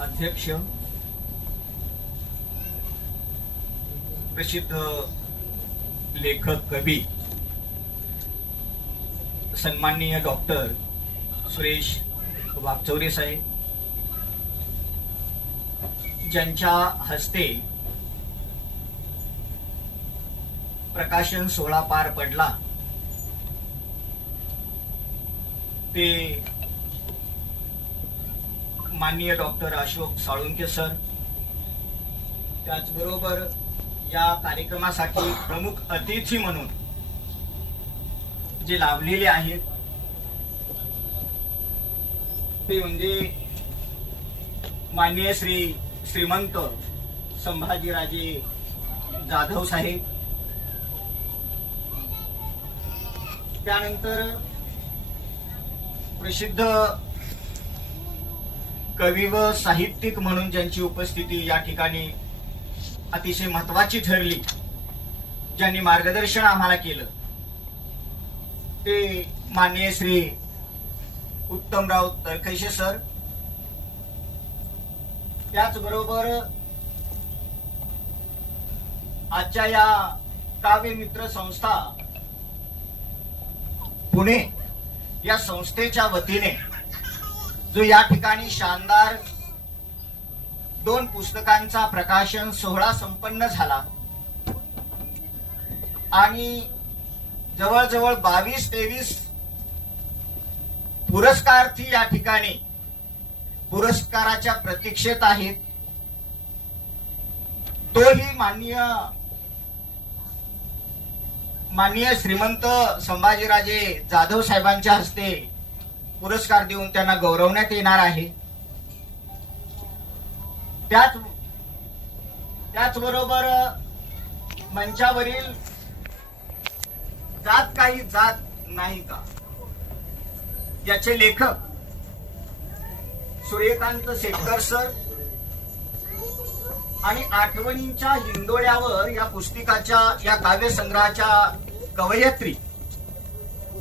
अध्यक्ष प्रसिद्ध लेखक कवी सन्माननीय डॉक्टर सुरेश वागचौरे साहेब ज्यांच्या हस्ते प्रकाशन सोहळा पार पडला ते माननीय डॉक्टर अशोक साळुंके सर. त्याचबरोबर या कार्यक्रमासाठी प्रमुख अतिथी म्हणून जे लाभलेले आहेत ते म्हणजे माननीय श्री श्रीमंत संभाजीराजे जाधव साहेब. त्यानंतर प्रसिद्ध कवी व साहित्यिक म्हणून ज्यांची उपस्थिती या ठिकाणी अतिशय महत्वाची ठरली ज्यांनी मार्गदर्शन आम्हाला केलं ते माननीय श्री उत्तमराव तरखैशे सर. त्याचबरोबर आजच्या या काव्य मित्र संस्था पुणे या संस्थेच्या वतीने जो या ठिकाणी शानदार दोन पुस्तकांचा प्रकाशन सोहळा संपन्न झाला. आणि जवळजवळ बावीस तेवीस पुरस्कार्थी या ठिकाणी पुरस्काराच्या प्रतीक्षेत आहेत. तोही माननीय माननीय श्रीमंत संभाजीराजे जाधव साहेबांच्या हस्ते पुरस्कार देऊन त्यांना गौरवण्यात येणार आहे. त्याच त्याचबरोबर मंचावरील जात काही जात नाही का? याचे लेखक सूर्यकांत शेटकर सर आणि आठवणींच्या हिंदोळ्यावर या पुस्तिकाच्या या काव्यसंग्रहाच्या कवयत्री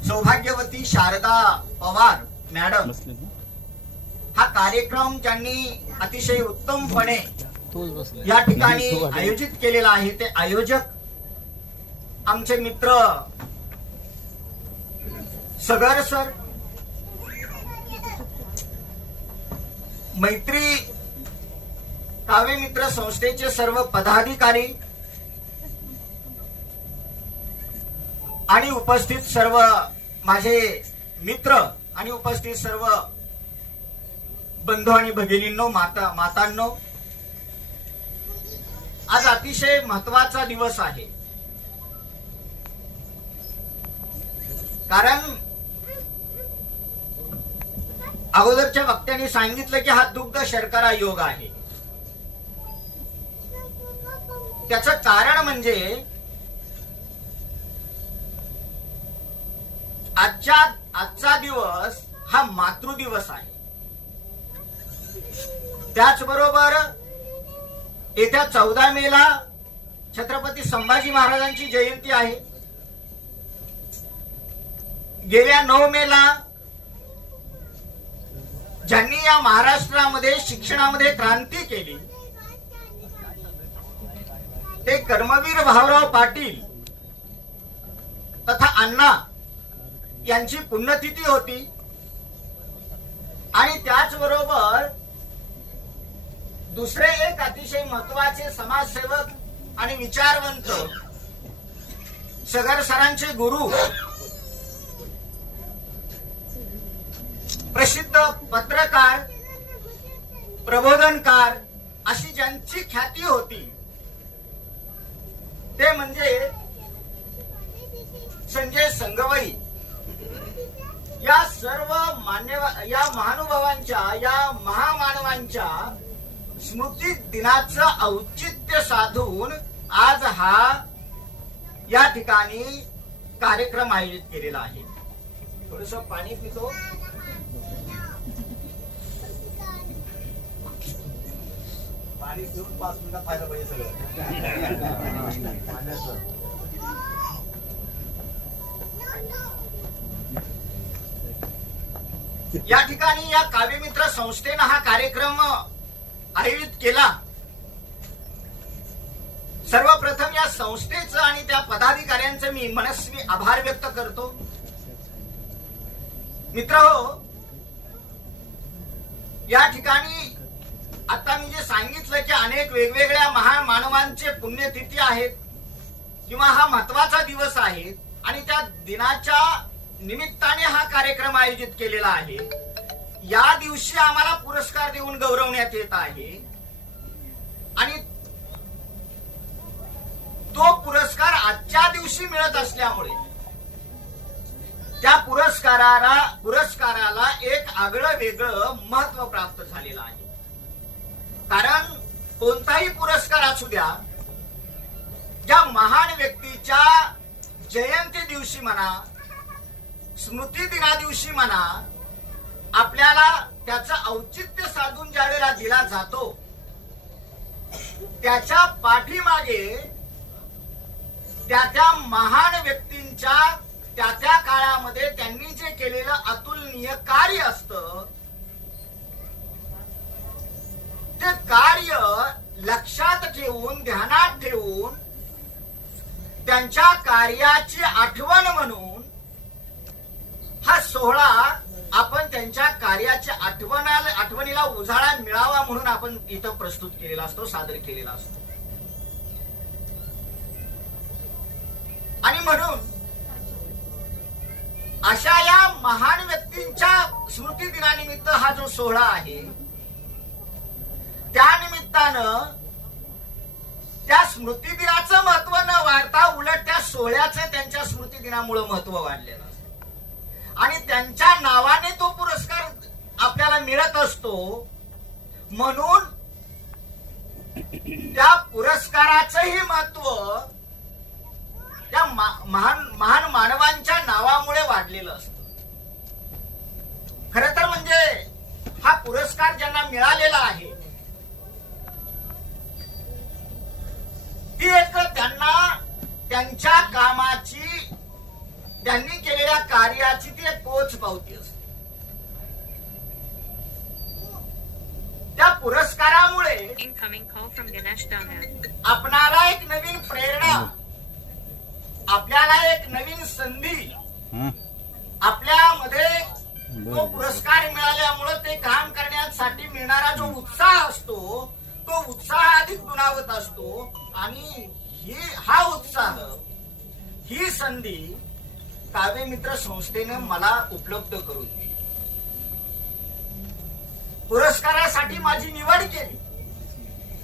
सौभाग्यवती शारदा पवार मॅडम. हा कार्यक्रम ज्यांनी अतिशय उत्तमपणे या ठिकाणी आयोजित केलेला आहे. ते आयोजक आमचे मित्र सगर सर मैत्री काव्य मित्र संस्थेचे सर्व पदाधिकारी आणि उपस्थित सर्व माझे मित्र आणि उपस्थित सर्व बंधू आणि भगिनींनो माता मातांनो आज अतिशय महत्त्वाचा दिवस आहे. कारण अगोदरच्या वक्त्याने सांगितलं की हा दुग्ध शर्करा योग आहे. त्याचं कारण म्हणजे आजच्या आजचा दिवस हा मातृदिवस आहे. त्याचबरोबर येत्या चौदा मेला छत्रपती संभाजी महाराजांची जयंती आहे. गेल्या नऊ मेला ज्यांनी या महाराष्ट्रामध्ये शिक्षणामध्ये क्रांती केली ते कर्मवीर भाऊराव पाटील तथा अण्णा यांची पुण्यतिथी होती. आणि त्याचबरोबर दुसरे एक अतिशय महत्त्वाचे समाजसेवक आणि विचारवंत सगर सरांचे गुरु प्रसिद्ध पत्रकार प्रबोधनकार अशी ज्यांची ख्याती होती ते म्हणजे संजय संगवई. या सर्व मान्यव या महानुभावांच्या या महामानवांच्या स्मृती दिनाचं औचित्य साधून आज हा या ठिकाणी कार्यक्रम आयोजित केलेला आहे. थोडस पाणी पितो. पाणी पिऊन पाच मिनिटात फायदा पाहिजे सगळं. या ठिकाणी या काव्यमित्र संस्थेनं हा कार्यक्रम आयोजित केला. सर्वप्रथम या संस्थेचं आणि त्या पदाधिकाऱ्यांचं मी मनस्वी आभार व्यक्त करतो. मित्र हो या ठिकाणी आता मी जे सांगितलं की अनेक वेगवेगळ्या महान मानवांचे पुण्यतिथी आहेत किंवा हा महत्त्वाचा दिवस आहे आणि त्या दिनाच्या निमित्ताने हा कार्यक्रम आयोजित केलेला आहे. या दिवशी आम्हाला पुरस्कार देऊन गौरवण्यात येत आहे. आणि तो पुरस्कार आजच्या दिवशी मिळत असल्यामुळे त्या पुरस्काराला पुरस्काराला एक आगळं वेगळं महत्त्व प्राप्त झालेलं आहे. कारण कोणताही पुरस्कार असू द्या ज्या महान व्यक्तीच्या जयंती दिवशी म्हणा स्मृती दिना दिवशी म्हणा आपल्याला त्याचं औचित्य साधून ज्या वेळेला दिला जातो त्याच्या पाठीमागे त्या त्या महान व्यक्तींच्या त्या त्या काळामध्ये त्यांनी जे केलेलं अतुलनीय कार्य असत ते कार्य लक्षात ठेवून ध्यानात ठेवून त्यांच्या कार्याची आठवण म्हणून हा सोहळा आपण त्यांच्या कार्याच्या आठवणाला आठवणीला उजाळा मिळावा म्हणून आपण इथं प्रस्तुत केलेला असतो सादर केलेला असतो. आणि म्हणून अशा या महान व्यक्तींच्या स्मृती दिनानिमित्त हा जो सोहळा आहे त्या निमित्तानं त्या स्मृती दिनाचं महत्त्व न वाढता उलट त्या सोहळ्याचं त्यांच्या स्मृती दिनामुळे महत्त्व वाढलेलं आणि त्यांच्या नावाने तो पुरस्कार आपल्याला मिळत असतो. म्हणून त्या पुरस्काराचंही महत्त्व त्या महान महान मानवांच्या नावामुळे वाढलेलं असतं. खर तर म्हणजे हा पुरस्कार ज्यांना मिळालेला आहे ती एक त्यांना त्यांच्या कामाची त्यांनी केलेल्या कार्याची ती एक पोच पावती असते त्या पुरस्कारामुळे. आपणाला एक नवीन प्रेरणा आपल्याला एक नवीन संधी? आपल्यामध्ये तो. पुरस्कार मिळाल्यामुळे ते काम करण्यासाठी मिळणारा जो उत्साह असतो तो उत्साह अधिक दुणावत असतो आणि ही हा उत्साह ही संधी काव्य मित्र संस्थेनं मला उपलब्ध करून दिली. पुरस्कारासाठी माझी निवड केली.